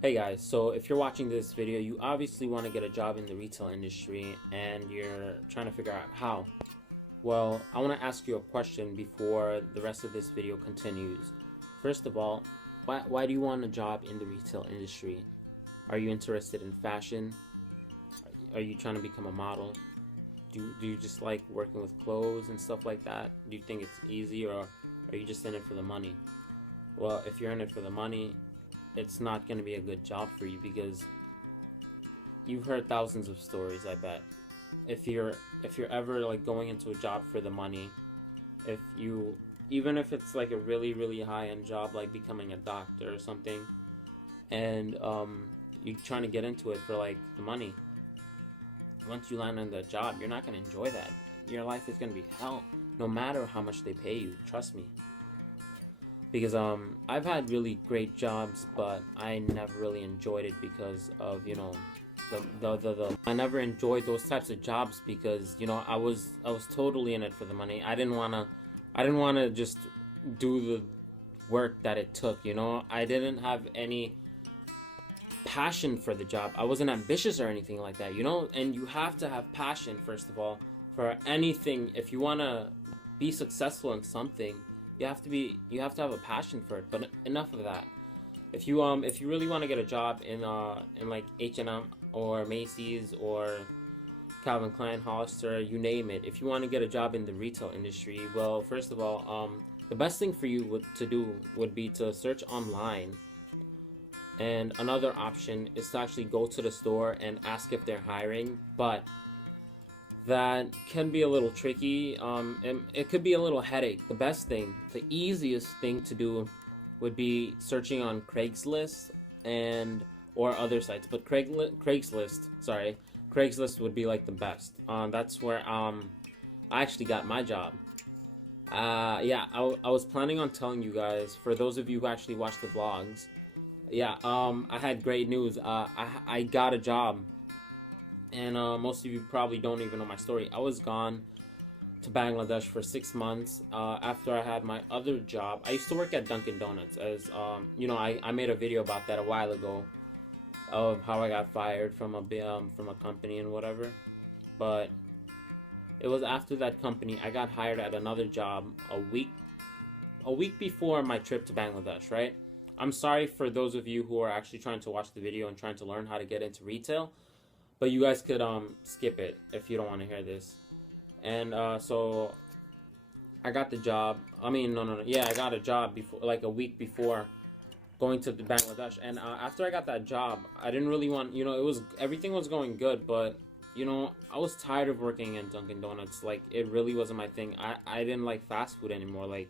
Hey guys, so if you're watching this video, you obviously want to get a job in the retail industry and you're trying to figure out how. Well, I want to ask you a question before the rest of this video continues. First of all, why do you want a job in the retail industry? Are you interested in fashion? Are you trying to become a model? Do you just like working with clothes and stuff like that? Do you think it's easy, or are you just in it for the money? Well, if you're in it for the money, it's not going to be a good job for you because you've heard thousands of stories, I bet. If you're ever like going into a job for the money, if you even if it's like a really high end job like becoming a doctor or something, and you're trying to get into it for like the money, once you land on the job, you're not going to enjoy that. Your life is going to be hell no matter how much they pay you, trust me. Because I've had really great jobs, but I never really enjoyed it because of the I never enjoyed those types of jobs because I was totally in it for the money. I didn't want to just do the work that it took. I didn't have any passion for the job. I wasn't ambitious or anything like that. And you have to have passion first of all for anything. If you want to be successful in something, you have to have a passion for it. But enough of that. If you really want to get a job in like H&M or Macy's or Calvin Klein, Hollister, you name it. If you want to get a job in the retail industry, well, first of all, the best thing for you to do would be to search online. And another option is to actually go to the store and ask if they're hiring. But that can be a little tricky. And it could be a little headache. The easiest thing to do would be searching on Craigslist and or other sites. But Craigslist would be like the best. That's where I actually got my job. Yeah, I was planning on telling you guys, for those of you who actually watch the vlogs. Yeah, I had great news. I got a job, and most of you probably don't even know my story. I was gone to Bangladesh for 6 months after I had my other job. I used to work at Dunkin' Donuts, as I made a video about that a while ago of how I got fired from a company and whatever. But it was after that company I got hired at another job a week before my trip to Bangladesh, right? I'm sorry for those of you who are actually trying to watch the video and trying to learn how to get into retail, but you guys could skip it if you don't want to hear this. And so I got the job. I mean, no. Yeah, I got a job before, like a week before going to Bangladesh. And after I got that job, I didn't really want. Everything was going good, but I was tired of working in Dunkin' Donuts. Like, it really wasn't my thing. I didn't like fast food anymore. Like,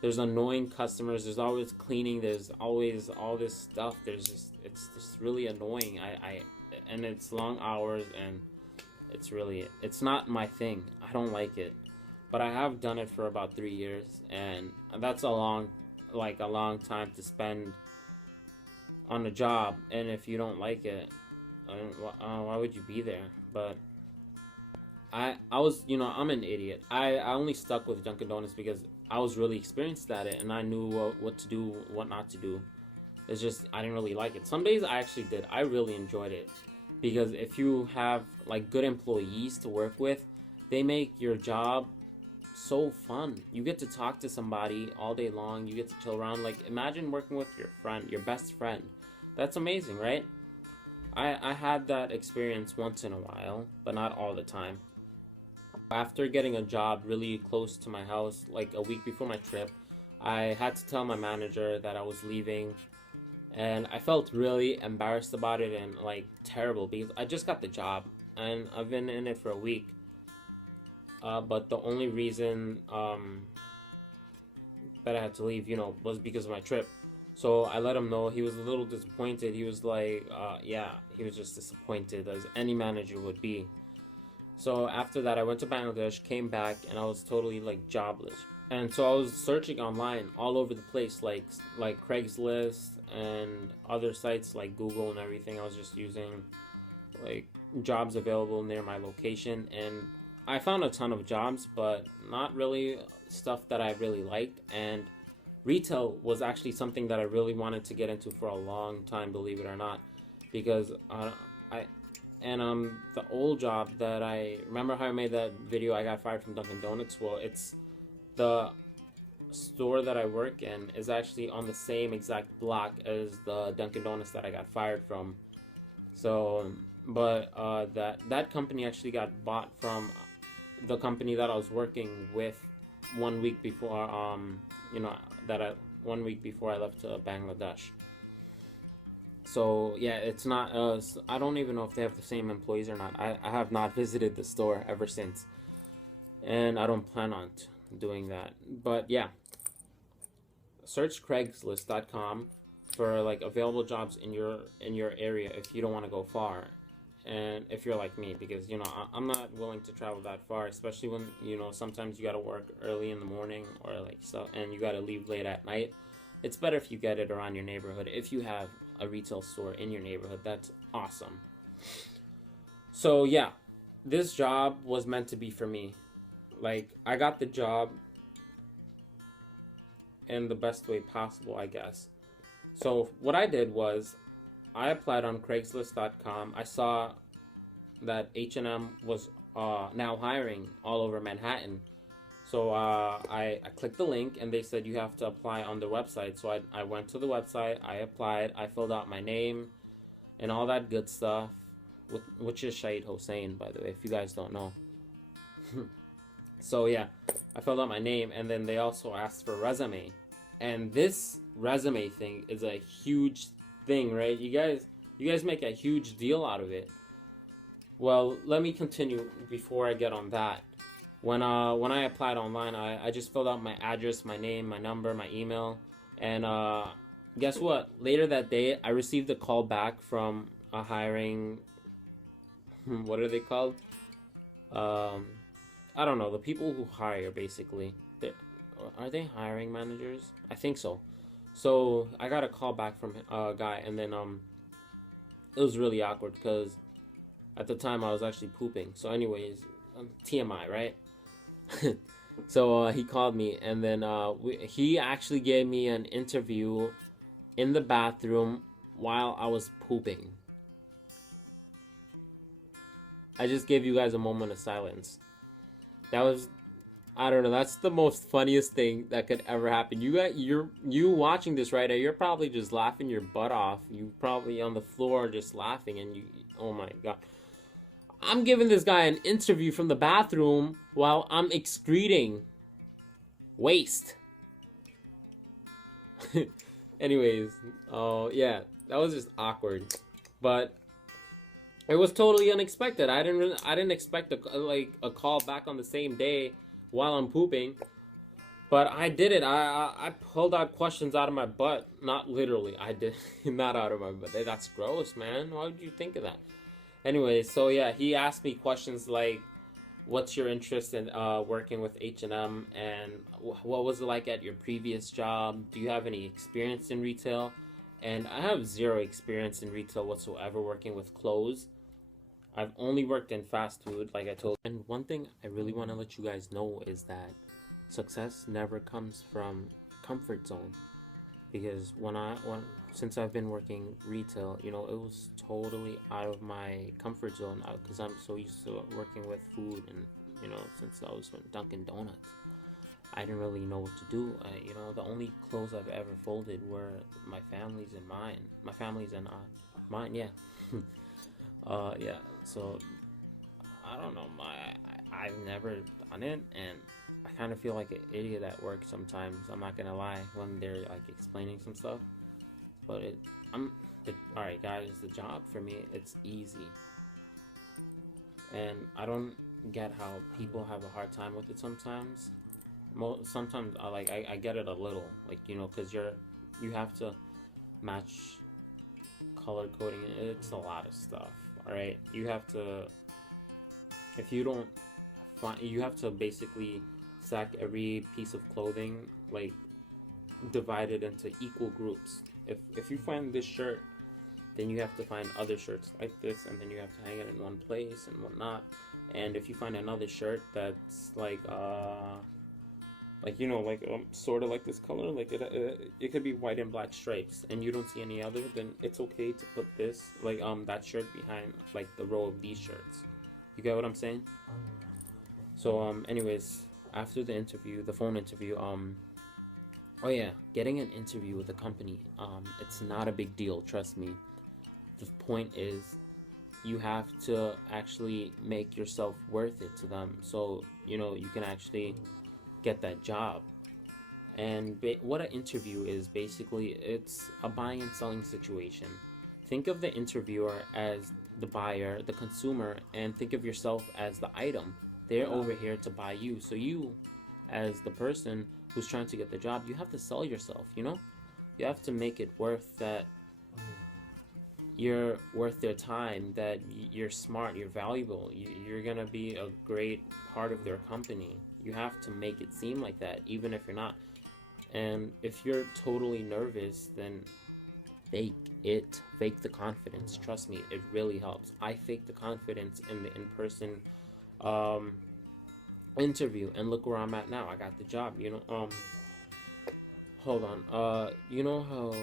there's annoying customers. There's always cleaning. There's always all this stuff. It's just really annoying. And it's long hours, and it's not my thing. I don't like it. But I have done it for about 3 years, and that's a long time to spend on a job. And if you don't like it, why would you be there? But I'm an idiot. I only stuck with Dunkin' Donuts because I was really experienced at it and I knew what to do, what not to do. It's just I didn't really like it. Some days I actually did. I really enjoyed it because if you have like good employees to work with, they make your job so fun. You get to talk to somebody all day long. You get to chill around. Like, imagine working with your friend, your best friend. That's amazing, right? I had that experience once in a while, but not all the time. After getting a job really close to my house, like a week before my trip, I had to tell my manager that I was leaving, and I felt really embarrassed about it and like terrible because I just got the job and I've been in it for a week. But the only reason that I had to leave, was because of my trip. So I let him know. He was a little disappointed. He was like, yeah, he was just disappointed as any manager would be. So after that, I went to Bangladesh, came back, and I was totally like jobless. And so I was searching online all over the place, like Craigslist and other sites like Google and everything. I was just using like jobs available near my location, and I found a ton of jobs, but not really stuff that I really liked. And retail was actually something that I really wanted to get into for a long time, believe it or not, because I and the old job that I remember how I made that video, I got fired from Dunkin' Donuts. Well, it's the store that I work in is actually on the same exact block as the Dunkin' Donuts that I got fired from. So, but that company actually got bought from the company that I was working with 1 week before. You know that I 1 week before I left to Bangladesh. So yeah, it's not. I don't even know if they have the same employees or not. I have not visited the store ever since, and I don't plan on doing that. But yeah, search Craigslist.com for like available jobs in your area if you don't want to go far, and if you're like me, because I'm not willing to travel that far, especially when sometimes you got to work early in the morning or like so, and you got to leave late at night. It's better if you get it around your neighborhood. If you have a retail store in your neighborhood, that's awesome. So yeah, this job was meant to be for me. Like, I got the job in the best way possible, I guess. So what I did was I applied on Craigslist.com. I saw that H&M was now hiring all over Manhattan. So I clicked the link, and they said you have to apply on the website. So I went to the website, I applied, I filled out my name and all that good stuff, which is Shahid Hossein, by the way, if you guys don't know. So yeah, I filled out my name, and then they also asked for a resume. And this resume thing is a huge thing, right? You guys make a huge deal out of it. Well, let me continue before I get on that. When I applied online, I just filled out my address, my name, my number, my email, and guess what? Later that day, I received a call back from a hiring. What are they called? I don't know. The people who hire, basically. Are they hiring managers? I think so. So I got a call back from a guy, and then it was really awkward because at the time I was actually pooping. So anyways, TMI, right? So he called me, and then he actually gave me an interview in the bathroom while I was pooping. I just gave you guys a moment of silence. That was, I don't know, that's the most funniest thing that could ever happen. You watching this right now, you're probably just laughing your butt off. You probably on the floor just laughing, and oh my god. I'm giving this guy an interview from the bathroom while I'm excreting waste. Anyways, yeah, that was just awkward, but it was totally unexpected. I didn't expect a call back on the same day while I'm pooping, but I did it. I pulled out questions out of my butt, not literally. I did not out of my butt. That's gross, man. Why would you think of that? Anyway, so yeah, he asked me questions like, what's your interest in working with H&M, and what was it like at your previous job? Do you have any experience in retail? And I have zero experience in retail whatsoever working with clothes. I've only worked in fast food, like I told you. And one thing I really want to let you guys know is that success never comes from comfort zone. Because since I've been working retail, it was totally out of my comfort zone because I'm so used to working with food, and since I was in Dunkin' Donuts, I didn't really know what to do. The only clothes I've ever folded were my family's and mine. My family's and mine, yeah. Yeah. So I don't know. I've never done it, and I kind of feel like an idiot at work sometimes. I'm not gonna lie when they're like explaining some stuff, but all right, guys. The job for me, it's easy, and I don't get how people have a hard time with it sometimes. Sometimes I get it a little, because you have to match color coding. It's a lot of stuff. All right, you have to. If you don't find, you have to basically stack every piece of clothing, divided into equal groups. If you find this shirt, then you have to find other shirts like this, and then you have to hang it in one place and whatnot. And if you find another shirt that's like like sort of like this color, like it could be white and black stripes, and you don't see any other, then it's okay to put this like that shirt behind like the row of these shirts. You get what I'm saying? So anyways, after the interview, the phone interview, oh yeah, getting an interview with a company, it's not a big deal, trust me. The point is you have to actually make yourself worth it to them, so you can actually get that job. And what an interview is, basically it's a buying and selling situation. Think of the interviewer as the buyer, the consumer, and think of yourself as the item. They're over here to buy you, so you as the person who's trying to get the job, you have to sell yourself. You have to make it worth that you're worth their time, that you're smart, you're valuable, you're gonna be a great part of their company. You have to make it seem like that, even if you're not. And if you're totally nervous, then fake the confidence. Trust me, it really helps. I faked the confidence in the in-person interview, and look where I'm at now. I got the job. Hold on. You know how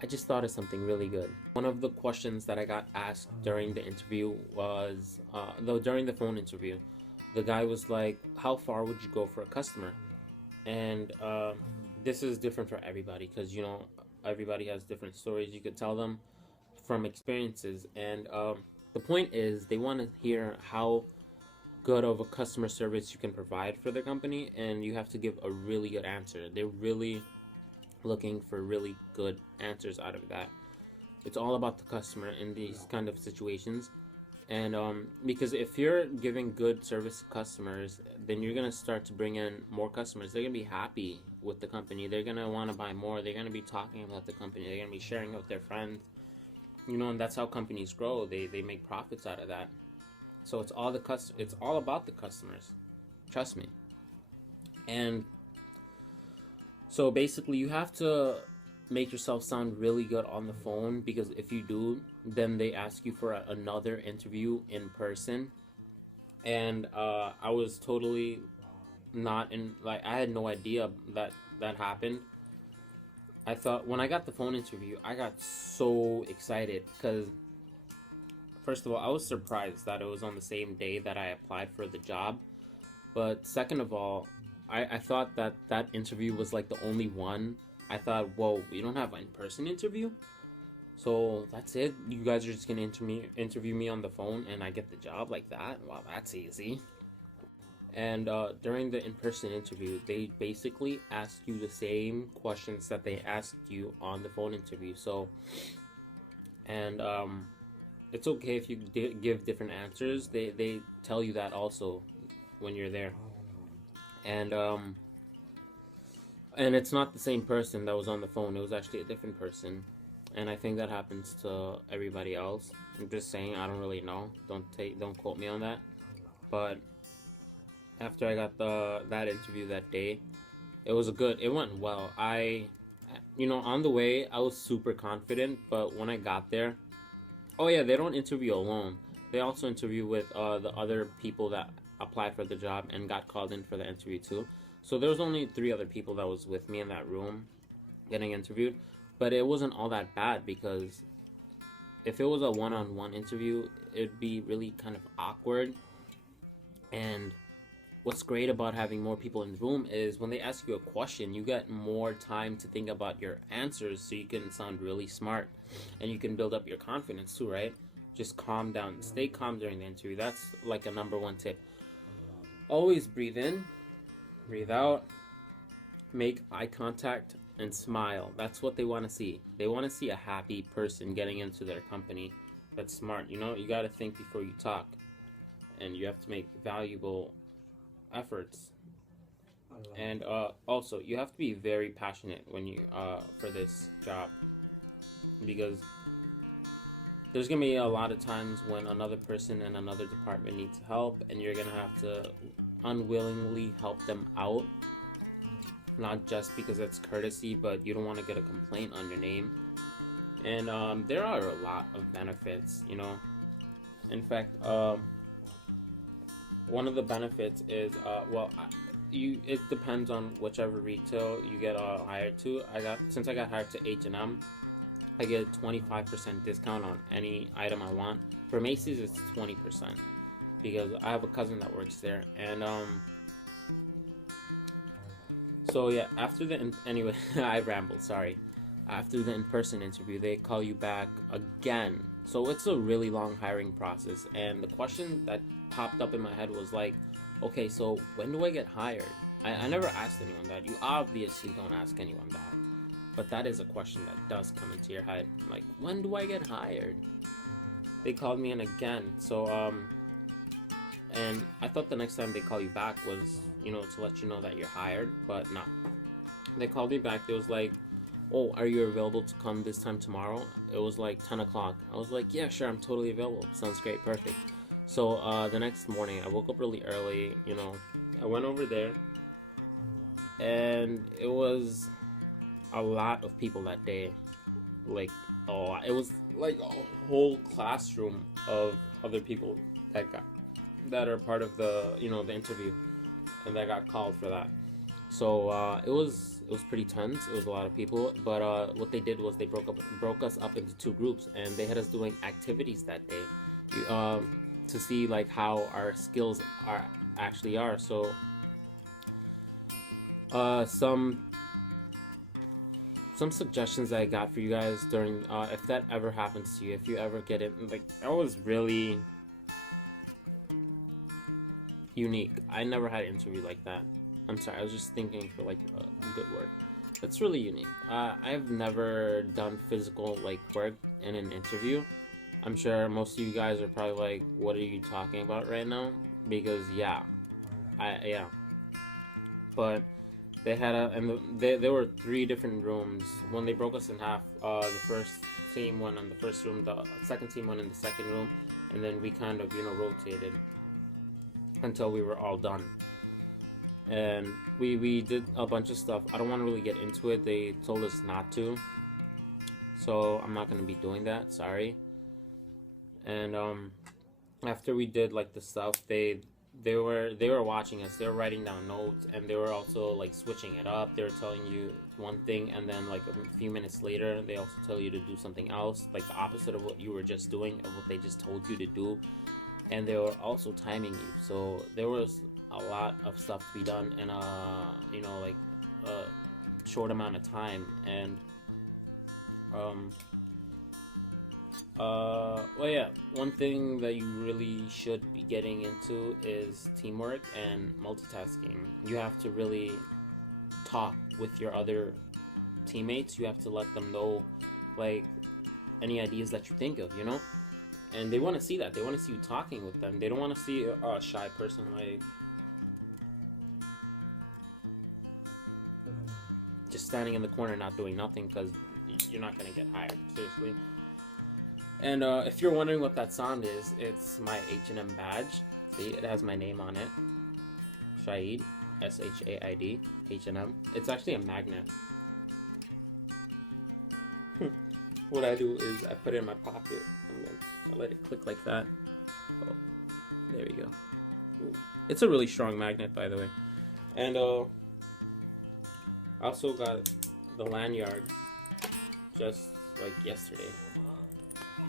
I just thought of something really good. One of the questions that I got asked during the interview was, though during the phone interview, the guy was like, how far would you go for a customer? And this is different for everybody, because everybody has different stories you could tell them from experiences. And the point is, they want to hear how good of a customer service you can provide for their company, and you have to give a really good answer. They're really looking for really good answers out of that. It's all about the customer in these kind of situations. And because if you're giving good service to customers, then you're going to start to bring in more customers. They're going to be happy with the company. They're going to want to buy more. They're going to be talking about the company. They're going to be sharing it with their friends. And that's how companies grow. They make profits out of that. So it's all about the customers. Trust me. And so basically you have to make yourself sound really good on the phone, because if you do, then they ask you for another interview in person. And I was totally not in, like, I had no idea that happened. I thought, when I got the phone interview, I got so excited, because first of all, I was surprised that it was on the same day that I applied for the job. But second of all, I thought that interview was like the only one. I thought, whoa, we don't have an in-person interview? So that's it? You guys are just going to interview me on the phone and I get the job like that? Wow, that's easy. And during the in-person interview, they basically asked you the same questions that they asked you on the phone interview. So, and it's okay if you give different answers. They tell you that also when you're there. And it's not the same person that was on the phone. It was actually a different person. And I think that happens to everybody else. I'm just saying, I don't really know. Don't quote me on that. But after I got that interview that day, it went well. On the way, I was super confident, but when I got there, oh yeah, they don't interview alone. They also interview with the other people that applied for the job and got called in for the interview too. So there was only 3 other people that was with me in that room getting interviewed. But it wasn't all that bad, because if it was a one-on-one interview, it'd be really kind of awkward. And what's great about having more people in the room is when they ask you a question, you get more time to think about your answers, so you can sound really smart. And you can build up your confidence too, right? Just calm down. Stay calm during the interview. That's like a number 1 tip. Always breathe in, breathe out, make eye contact, and smile. That's what they want to see. They want to see a happy person getting into their company that's smart. You got to think before you talk, and you have to make valuable efforts. And also, you have to be very passionate when you for this job, because there's gonna be a lot of times when another person in another department needs help, and you're gonna have to unwillingly help them out. Not just because it's courtesy, but you don't want to get a complaint on your name. And there are a lot of benefits, In fact, one of the benefits is, it depends on whichever retail you get hired to. Since I got hired to H&M, I get a 25% discount on any item I want. For Macy's, it's 20% because I have a cousin that works there, and so yeah. Anyway, I rambled. Sorry. After the in-person interview, they call you back again. So it's a really long hiring process, and the question that popped up in my head was like, okay, so when do I get hired? I never asked anyone that. You obviously don't ask anyone that. But that is a question that does come into your head. Like, when do I get hired? They called me in again. So, and I thought the next time they call you back was, to let you know that you're hired. But no. They called me back. It was like, oh, are you available to come this time tomorrow? It was like 10 o'clock. I was like, yeah, sure, I'm totally available. Sounds great, perfect. So the next morning, I woke up really early, I went over there, and it was a lot of people that day. Like, it was like a whole classroom of other people that are part of the, the interview, and that got called for that. So it was pretty tense. It was a lot of people, but what they did was they broke us up into two groups, and they had us doing activities that day to see like how our skills actually are. So some suggestions that I got for you guys during if that ever happens to you, if you ever get it, like, that was really unique. I never had an interview like that. I'm sorry, I was just thinking for like a good word. That's really unique. I've never done physical like work in an interview. I'm sure most of you guys are probably like, what are you talking about right now? Because yeah. But they had there were 3 different rooms. When they broke us in half, the first team went in the first room, the second team went in the second room, and then we kind of, rotated until we were all done. And we did a bunch of stuff. I don't want to really get into it. They told us not to, so I'm not going to be doing that. Sorry. And after we did like the stuff, they were watching us. They were writing down notes, and they were also like switching it up. They were telling you one thing, and then like a few minutes later, they also tell you to do something else, like the opposite of what you were just doing, of what they just told you to do. And they were also timing you. So there was a lot of stuff to be done in a short amount of time. And well, yeah, one thing that you really should be getting into is teamwork and multitasking. You have to really talk with your other teammates. You have to let them know like any ideas that you think of, and they want to see that. They want to see you talking with them. They don't want to see a shy person like just standing in the corner not doing nothing, because you're not going to get hired, seriously. And if you're wondering what that sound is, it's my H&M badge. See, it has my name on it. Shaid, S-H-A-I-D, H&M. It's actually a magnet. What I do is I put it in my pocket, and then I let it click like that. Oh, there we go. Ooh. It's a really strong magnet, by the way. And I also got the lanyard just like yesterday.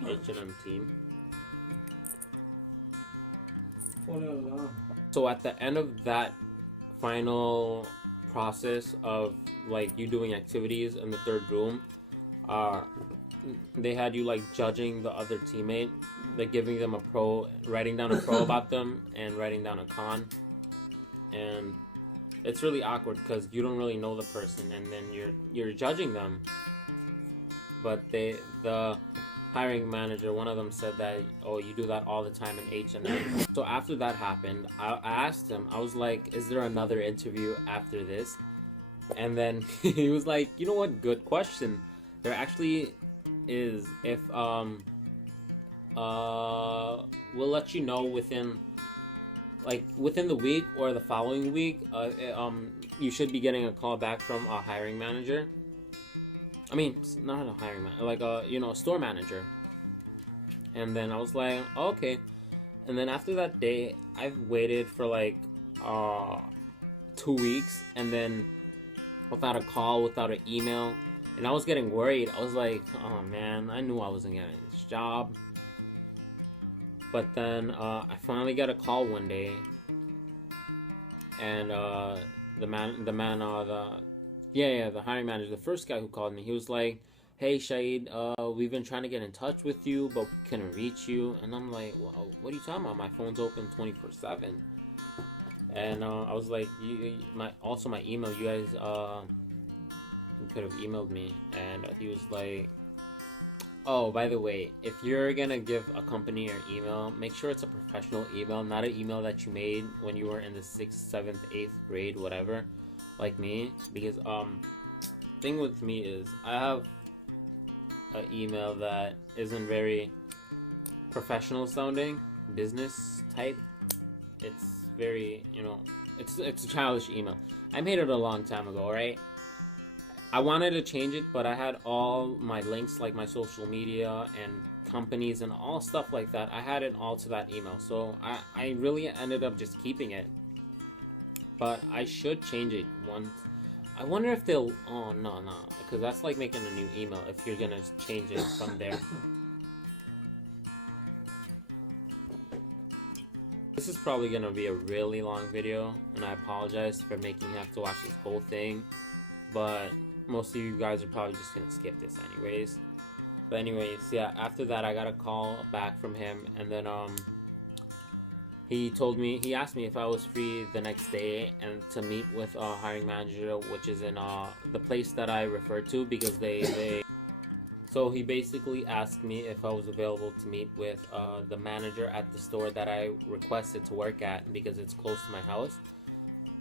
H&M team. So at the end of that final process of like you doing activities in the third room, they had you like judging the other teammate, like giving them a pro, writing down a pro about them, and writing down a con. And it's really awkward because you don't really know the person, and then you're judging them. But the hiring manager, one of them said that, oh, you do that all the time in H&M. So after that happened, I asked him, I was like, is there another interview after this? And then he was like, you know what, good question. There actually is. If we'll let you know within the week or the following week. You should be getting a call back from a hiring manager. I mean, not a hiring manager, like a store manager. And then I was like, oh, okay. And then after that day, I've waited for like 2 weeks, and then without a call, without an email. And I was getting worried. I was like, oh man, I knew I wasn't getting this job. But then I finally got a call one day, and the hiring manager, the first guy who called me, he was like, "Hey Shahid, we've been trying to get in touch with you, but we couldn't reach you." And I'm like, "Well, what are you talking about? My phone's open 24/7." And I was like, my email, you guys you could have emailed me. And he was like, "Oh, by the way, if you're gonna give a company your email, make sure it's a professional email, not an email that you made when you were in the 6th, 7th, 8th grade, whatever, like me." Because thing with me is I have an email that isn't very professional sounding, business type. It's very, it's a childish email. I made it a long time ago, right? I wanted to change it, but I had all my links, like my social media and companies and all stuff like that. I had it all to that email, so I really ended up just keeping it. But I should change it once. I wonder if they'll. Oh no, because that's like making a new email if you're gonna change it from there. This is probably gonna be a really long video, and I apologize for making you have to watch this whole thing. But most of you guys are probably just gonna skip this anyways. But anyways, yeah, after that I got a call back from him, and then he asked me if I was free the next day and to meet with a hiring manager, which is in the place that I referred to, because so he basically asked me if I was available to meet with the manager at the store that I requested to work at, because it's close to my house,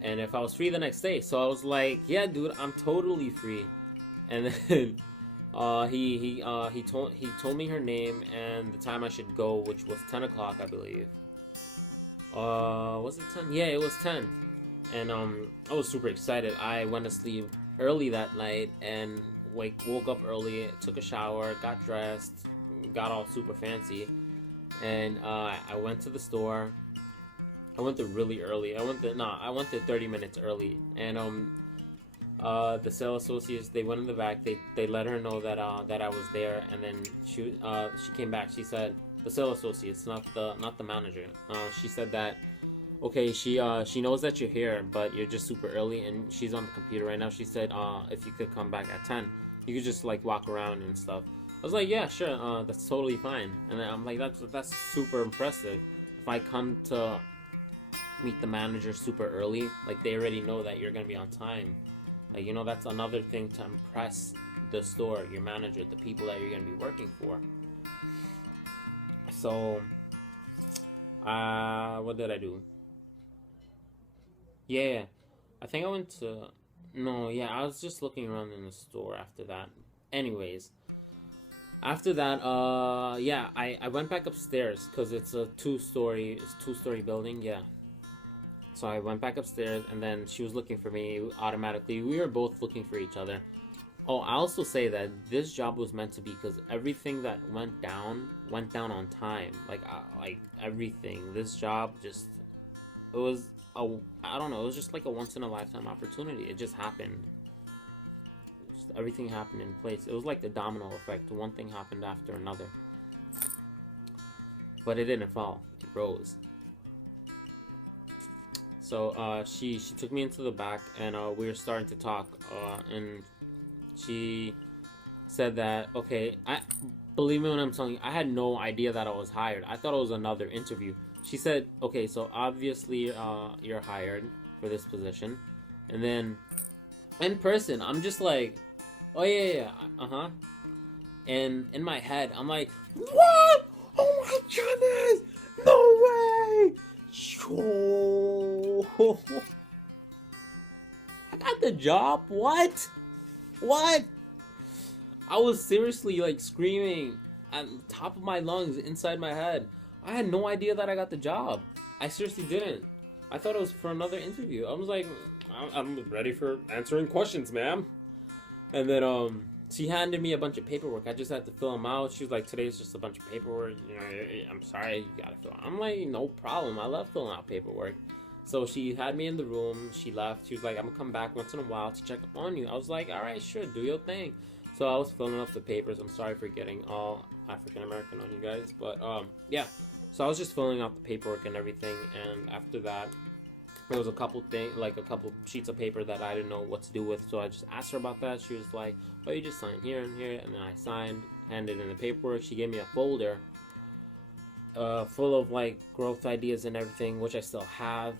and if I was free the next day. So I was like, yeah dude, I'm totally free. And then he told me her name and the time I should go, which was 10 o'clock, I believe. Was it 10? Yeah, it was 10. And I was super excited. I went to sleep early that night and woke up early, took a shower, got dressed, got all super fancy, and I went to the store. I went there really early. I went there 30 minutes early, and the sales associates, they went in the back. They let her know that I was there, and then she came back. She said, the sales associates, not the manager. She said that, okay, she knows that you're here, but you're just super early, and she's on the computer right now. She said, if you could come back at 10, you could just like walk around and stuff. I was like, yeah, sure, that's totally fine. And then I'm like, that's super impressive. If I come to meet the manager super early, like they already know that you're gonna be on time. Like, that's another thing to impress the store, your manager, the people that you're gonna be working for. So, what did I do? Yeah, I think I went to. No, yeah, I was just looking around in the store after that. Anyways, after that, yeah, I went back upstairs because it's a two-story building, yeah. So I went back upstairs, and then she was looking for me automatically. We were both looking for each other. Oh, I also say that this job was meant to be, because everything that went down on time. Like everything. This job just, it was I don't know, it was just like a once in a lifetime opportunity. It just happened. Everything happened in place. It was like the domino effect. One thing happened after another. But it didn't fall. It rose. So she took me into the back, and we were starting to talk, and she said that, okay, believe me when I'm telling you, I had no idea that I was hired. I thought it was another interview. She said, okay, so obviously you're hired for this position. And then in person, I'm just like, oh yeah, and in my head, I'm like, what? Oh my goodness, no way. I got the job. What? I was seriously like screaming at the top of my lungs inside my head. I had no idea that I got the job. I seriously didn't. I thought it was for another interview. I was like, I'm ready for answering questions, ma'am. And then she handed me a bunch of paperwork. I just had to fill them out. She was like, today's just a bunch of paperwork. I'm sorry, you gotta fill out. I'm like, no problem. I love filling out paperwork. So she had me in the room. She left. She was like, I'm gonna come back once in a while to check up on you. I was like, all right, sure, do your thing. So I was filling up the papers. I'm sorry for getting all African American on you guys, but yeah. So I was just filling out the paperwork and everything, and after that, there was a couple sheets of paper that I didn't know what to do with. So I just asked her about that. She was like, "Oh, you just sign here and here," and then I signed, handed in the paperwork. She gave me a folder full of like growth ideas and everything, which I still have.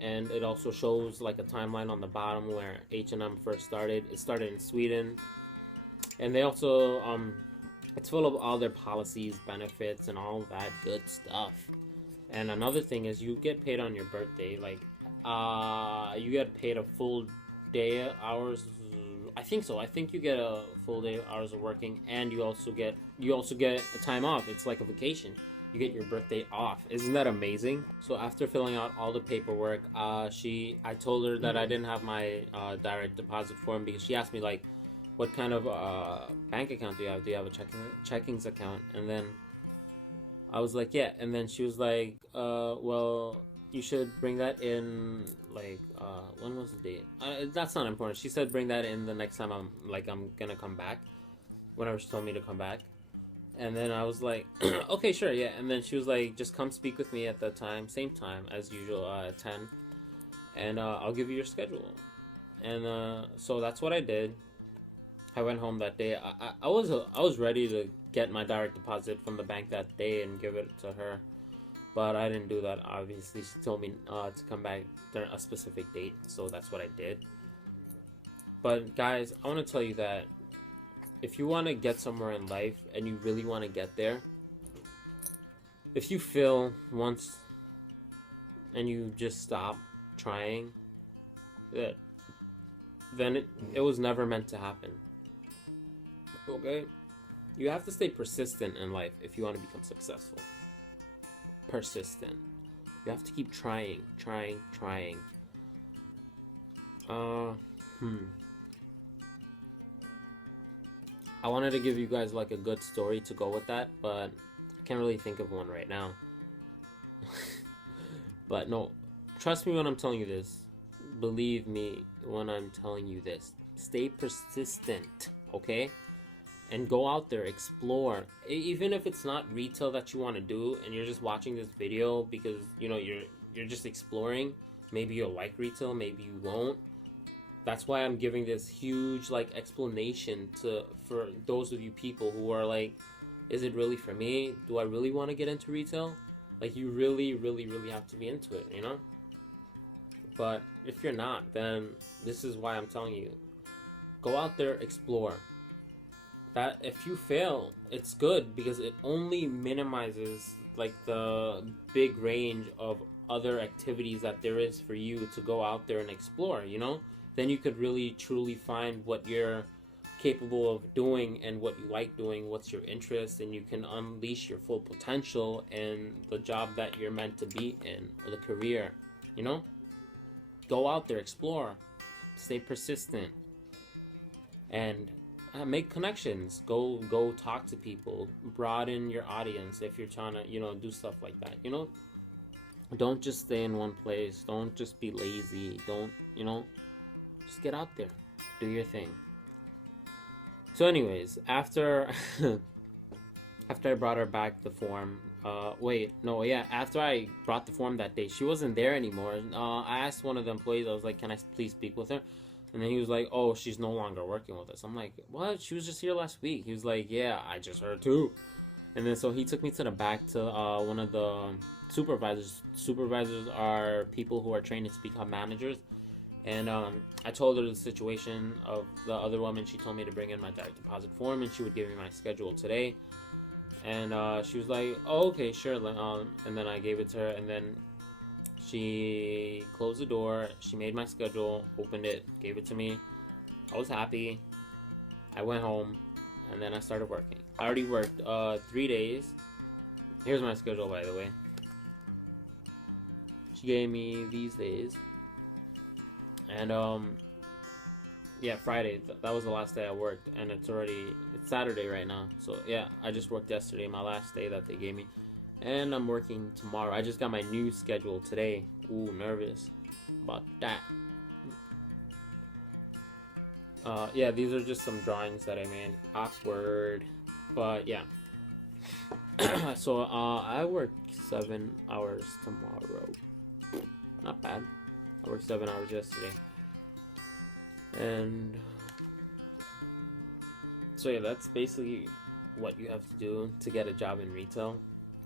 And it also shows like a timeline on the bottom where H&M first started. It started in Sweden, and they also it's full of all their policies, benefits, and all that good stuff. And another thing is you get paid on your birthday. Like you get paid a full day hours. I think so. I think you get a full day hours of working, and you also get a time off. It's like a vacation. You get your birthday off. Isn't that amazing? So after filling out all the paperwork, I told her that I didn't have my direct deposit form, because she asked me like, what kind of bank account do you have? Do you have a checkings account? And then I was like, yeah. And then she was like, well, you should bring that in like when was the date? That's not important. She said bring that in the next time I'm gonna come back, whenever she told me to come back. And then I was like, okay, sure, yeah. And then she was like, just come speak with me at the time, same time as usual, at 10, and I'll give you your schedule. And so that's what I did. I went home that day. I was ready to get my direct deposit from the bank that day and give it to her, but I didn't do that. Obviously, she told me to come back during a specific date, so that's what I did. But guys, I want to tell you that if you want to get somewhere in life and you really want to get there, if you fail once and you just stop trying, then it was never meant to happen. Okay? You have to stay persistent in life if you want to become successful. Persistent. You have to keep trying. I wanted to give you guys like a good story to go with that, but I can't really think of one right now. But no, trust me when I'm telling you this. Believe me when I'm telling you this. Stay persistent, okay? And go out there, explore. Even if it's not retail that you want to do, and you're just watching this video because you're just exploring. Maybe you'll like retail, maybe you won't. That's why I'm giving this huge like explanation for those of you people who are like, is it really for me? Do I really want to get into retail? Like, you really, really, really have to be into it, you know? But if you're not, then this is why I'm telling you. Go out there, explore. That if you fail, it's good, because it only minimizes like the big range of other activities that there is for you to go out there and explore, you know? Then you could really truly find what you're capable of doing and what you like doing, what's your interest, and you can unleash your full potential in the job that you're meant to be in, or the career, you know? Go out there, explore, stay persistent, and make connections. Go talk to people, broaden your audience if you're trying to, do stuff like that, Don't just stay in one place. Don't just be lazy. Don't, just get out there, do your thing. So anyways, after I brought her back the form, after I brought the form that day, she wasn't there anymore. I asked one of the employees, I was like, can I please speak with her? And then he was like, oh, she's no longer working with us. I'm like, what? She was just here last week. He was like, yeah, I just heard too. And then so he took me to the back to one of the supervisors. Supervisors are people who are trained to become managers. And I told her the situation of the other woman. She told me to bring in my direct deposit form, and she would give me my schedule today. And she was like, oh, okay, sure. And then I gave it to her, and then she closed the door. She made my schedule, opened it, gave it to me. I was happy. I went home, and then I started working. I already worked 3 days. Here's my schedule, by the way. She gave me these days. And Friday, that was the last day I worked, and it's Saturday right now. So yeah, I just worked yesterday, my last day that they gave me. and I'm working tomorrow. I just got my new schedule today. Ooh, nervous about that. Yeah, these are just some drawings that I made. Awkward, but yeah. So I work 7 hours tomorrow. Not bad. I worked 7 hours yesterday, and so yeah, that's basically what you have to do to get a job in retail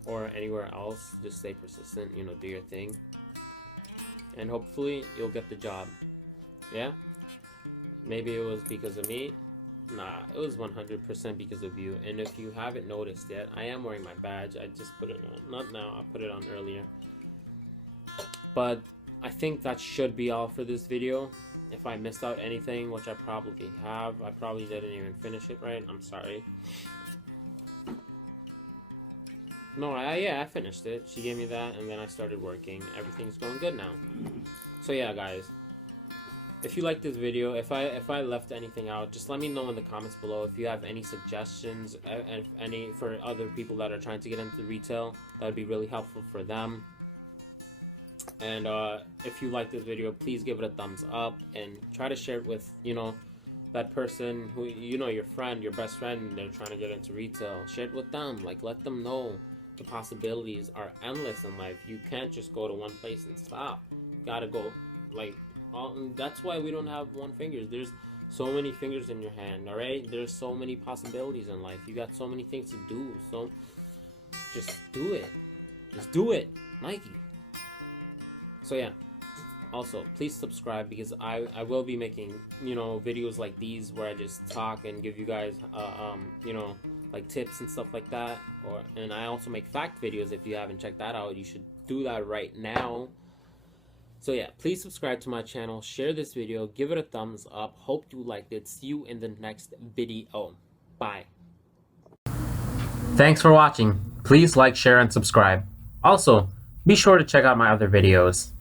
or anywhere else. Just stay persistent, you know, do your thing, and hopefully you'll get the job. Yeah, maybe it was because of me. Nah, it was 100% because of you. And if you haven't noticed yet, I am wearing my badge. I just put it on, not now, I put it on earlier. But I think that should be all for this video. If I missed out anything, which I probably have, I probably didn't even finish it right. I'm sorry. No, I finished it. She gave me that, and then I started working. Everything's going good now. So yeah, guys. If you like this video, if I left anything out, just let me know in the comments below. If you have any suggestions, and any for other people that are trying to get into retail, that would be really helpful for them. And if you like this video, please give it a thumbs up and try to share it with, you know, that person who, you know, your friend, your best friend, they're trying to get into retail. Share it with them. Like, let them know the possibilities are endless in life. You can't just go to one place and stop. You gotta go, like, that's why we don't have one finger. There's so many fingers in your hand, all right? There's so many possibilities in life. You got so many things to do. So just do it. Just do it, Nike. So yeah. Also, please subscribe, because I will be making, you know, videos like these where I just talk and give you guys you know, like tips and stuff like that. And I also make fact videos. If you haven't checked that out, you should do that right now. So yeah, please subscribe to my channel, share this video, give it a thumbs up. Hope you liked it. See you in the next video. Bye. Thanks for watching. Please like, share, and subscribe. Also, be sure to check out my other videos.